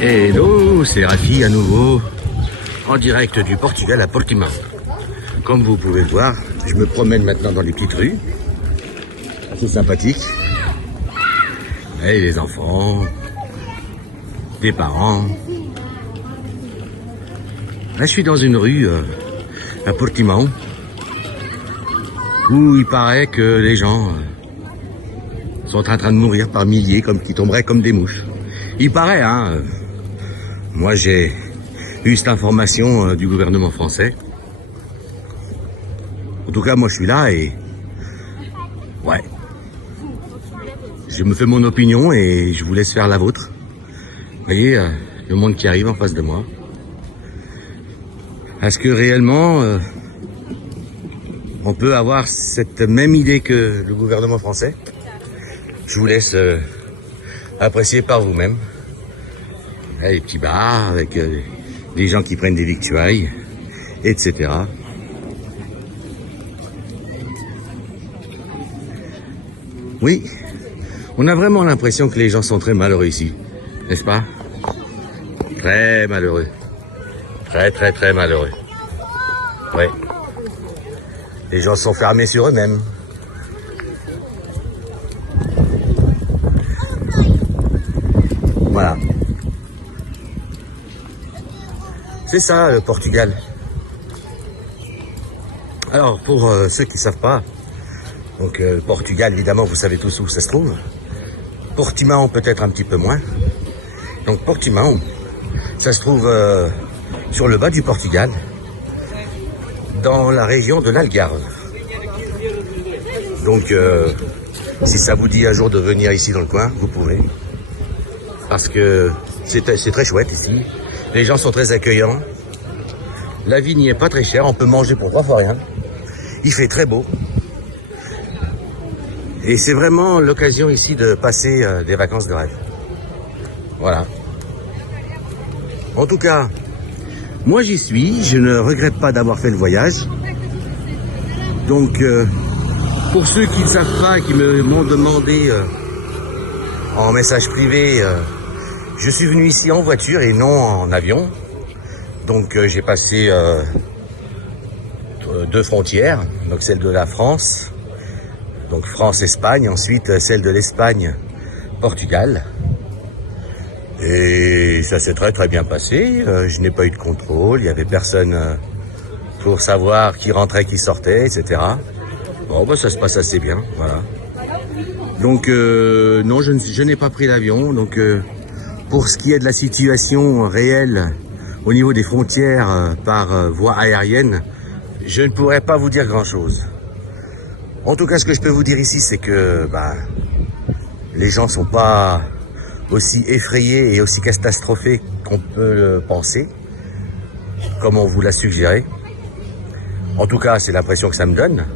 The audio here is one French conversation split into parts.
Hello, c'est Rafi à nouveau, en direct du Portugal à Portimão. Comme vous pouvez le voir, je me promène maintenant dans les petites rues, assez sympathique. Et les enfants, des parents. Là, je suis dans une rue à Portimão, où il paraît que les gens sont en train de mourir par milliers, comme qui tomberaient comme des mouches. Il paraît, hein. Moi, j'ai eu cette information du gouvernement français. En tout cas, moi, je suis là et... ouais. Je me fais mon opinion et je vous laisse faire la vôtre. Vous voyez, le monde qui arrive en face de moi. Est-ce que réellement, on peut avoir cette même idée que le gouvernement français? Je vous laisse apprécier par vous-même. Les petits bars avec des gens qui prennent des victuailles, etc. Oui, on a vraiment l'impression que les gens sont très malheureux ici, n'est-ce pas? Très malheureux. Très malheureux. Oui. Les gens sont fermés sur eux-mêmes. Voilà. C'est ça, le Portugal. Alors, pour ceux qui ne savent pas, donc le Portugal, évidemment, vous savez tous où ça se trouve. Portimão, peut-être un petit peu moins. Donc, Portimão, ça se trouve sur le bas du Portugal, dans la région de l'Algarve. Donc, si ça vous dit un jour de venir ici dans le coin, vous pouvez. Parce que c'est très chouette ici. Les gens sont très accueillants. La vie n'y est pas très chère. On peut manger pour 3 fois rien. Il fait très beau. Et c'est vraiment l'occasion ici de passer des vacances de rêve. Voilà. En tout cas, moi j'y suis. Je ne regrette pas d'avoir fait le voyage. Donc, pour ceux qui ne savent pas et qui m'ont demandé en message privé... je suis venu ici en voiture et non en avion. Donc j'ai passé 2 frontières, donc celle de la France, donc France-Espagne, ensuite celle de l'Espagne-Portugal. Et ça s'est très bien passé, je n'ai pas eu de contrôle, il n'y avait personne pour savoir qui rentrait, qui sortait, etc. Bon, bah, ça se passe assez bien, voilà. Donc non, je n'ai pas pris l'avion, donc... pour ce qui est de la situation réelle au niveau des frontières par voie aérienne, je ne pourrais pas vous dire grand-chose. En tout cas, ce que je peux vous dire ici, c'est que les gens ne sont pas aussi effrayés et aussi catastrophés qu'on peut le penser, comme on vous l'a suggéré. En tout cas, c'est l'impression que ça me donne.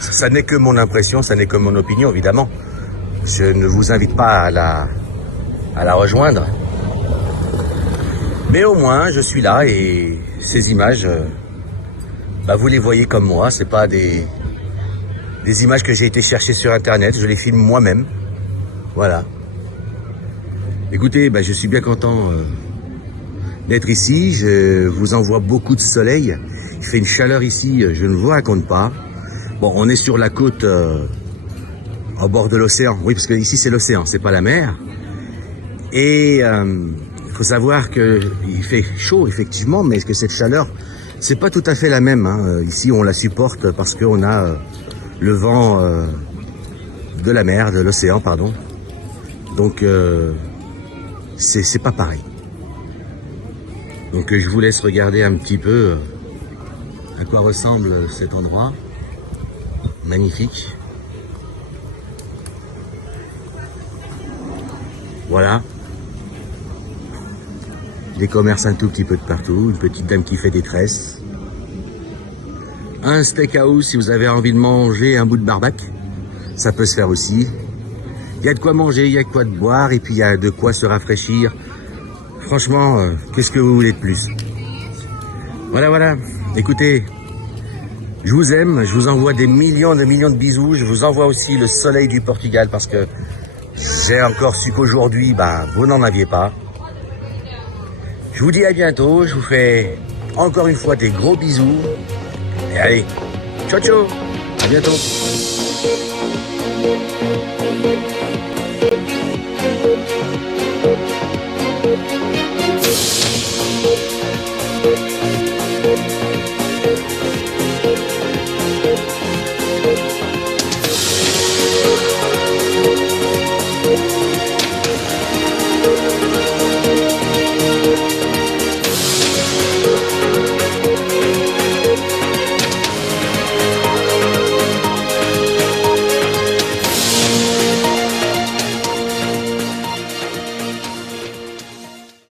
Ça n'est que mon impression, ça n'est que mon opinion, évidemment. Je ne vous invite pas à la rejoindre. Mais au moins, je suis là et ces images, vous les voyez comme moi. C'est pas des images que j'ai été chercher sur Internet. Je les filme moi-même. Voilà. Écoutez, je suis bien content d'être ici. Je vous envoie beaucoup de soleil. Il fait une chaleur ici, je ne vous raconte pas. Bon, on est sur la côte au bord de l'océan. Oui, parce que ici c'est l'océan, c'est pas la mer. Et il faut savoir qu'il fait chaud effectivement, mais que cette chaleur, c'est pas tout à fait la même. Hein. Ici, on la supporte parce qu'on a le vent de la mer, de l'océan, pardon. Donc, c'est pas pareil. Donc, je vous laisse regarder un petit peu à quoi ressemble cet endroit. Magnifique. Voilà. Des commerces un tout petit peu de partout, une petite dame qui fait des tresses. Un steakhouse si vous avez envie de manger un bout de barbac, ça peut se faire aussi. Il y a de quoi manger, il y a de quoi de boire et puis il y a de quoi se rafraîchir. Franchement, qu'est-ce que vous voulez de plus? Voilà. Écoutez, je vous aime, je vous envoie des millions de bisous. Je vous envoie aussi le soleil du Portugal parce que j'ai encore su qu'aujourd'hui, vous n'en aviez pas. Je vous dis à bientôt, je vous fais encore une fois des gros bisous. Et allez, ciao ciao, à bientôt.